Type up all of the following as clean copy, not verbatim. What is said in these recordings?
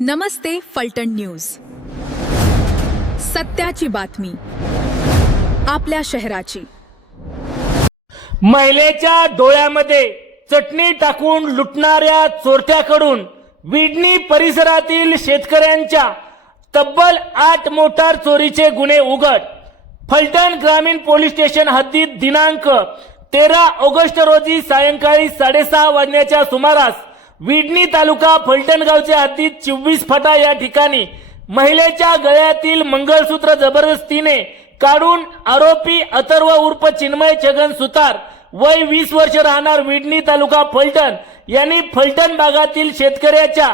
नमस्ते Phaltan news, सत्याची बातमी आपल्या शहराची। महिलेच्या डोळ्यामध्ये चटणी टाकून लुटणाऱ्या चोरट्याकडून विडणी परिसरातील शेतकऱ्यांच्या तब्बल 8 मोटार चोरीचे गुन्हे उघड। फलटण ग्रामीण पोलीस स्टेशन हद्दीत दिनांक 13 ऑगस्ट रोजी सायंकाळी 6:30 वाजण्याच्या सुमारास विडणी तालुका फलटण गावच्या हद्दीत 24 फटा या ठिकाणी महिलेच्या गळ्यातील मंगळसूत्र जबरदस्तीने काढून आरोपी अथर्व उर्फ चिन्मय छगन सुतार वय 20 वर्ष राहणार विडणी तालुका फलटण यांनी फलटण भागातील शेतकऱ्याच्या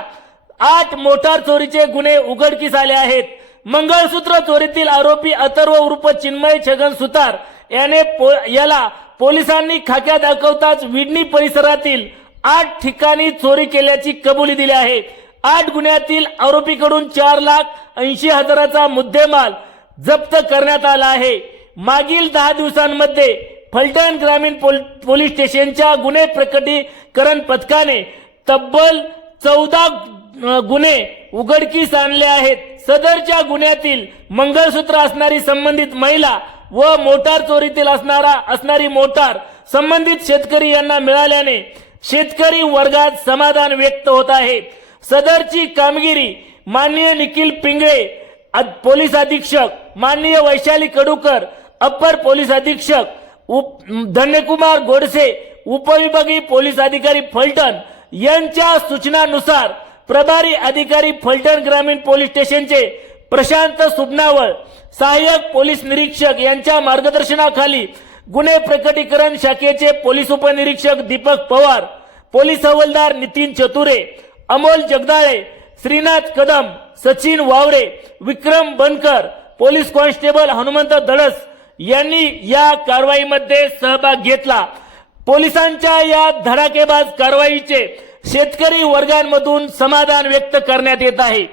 8 मोटार चोरीचे गुन्हे उघडकीस आले आहेत। मंगळसूत्र चोरीतील आरोपी अथर्व उर्फ चिन्मय छगन सुतार याला पोलिसांनी खाक्या दाखवताच विडणी परिसरातील 8 ठिकाणी चोरी केल्याची कबुली दिली आहे। 8 गुन्ह्यातील आरोपीकडून 4,80,000चा मुद्देमाल जप्त करण्यात आला आहे। मागील 10 दिवसांमध्ये फलटण ग्रामीण पोलीस स्टेशनच्या गुन्हे प्रकटीकरण पथकाने तब्बल 14 गुन्हे उघडकीस आणले आहेत। सदरच्या गुन्ह्यातील मंगळसूत्र असणारी संबंधित महिला व मोटार चोरीतील असणारी मोटार संबंधित शेतकरी यांना मिळाल्याने शेतकरी वर्गात समाधान व्यक्त होत आहे। सदरची कामगिरी माननीय निखिल पिंगळे पोलीस अधीक्षक, माननीय वैशाली कडूकर अप्पर पोलीस अधीक्षक, धन्यकुमार गोडसे उपविभागीय पोलीस अधिकारी फलटण यांच्या सूचनानुसार प्रभारी अधिकारी फलटण ग्रामीण पोलीस स्टेशनचे प्रशांत सुबनावळ, सहाय्यक पोलीस निरीक्षक यांच्या मार्गदर्शनाखाली गुन्हे प्रकटीकरण शाखेचे पोलीस उपनिरीक्षक दीपक पवार, पोलीस हवालदार नितीन चतुरे, अमोल जगदाळे, श्रीनाथ कदम, सचिन वावरे, विक्रम बनकर, पोलीस कॉन्स्टेबल हनुमंत दळस यांनी या कारवाईमध्ये सहभाग घेतला। पोलिसांच्या या धडाकेबाज कारवाईचे शेतकरी वर्गांमधून समाधान व्यक्त करण्यात येत आहे।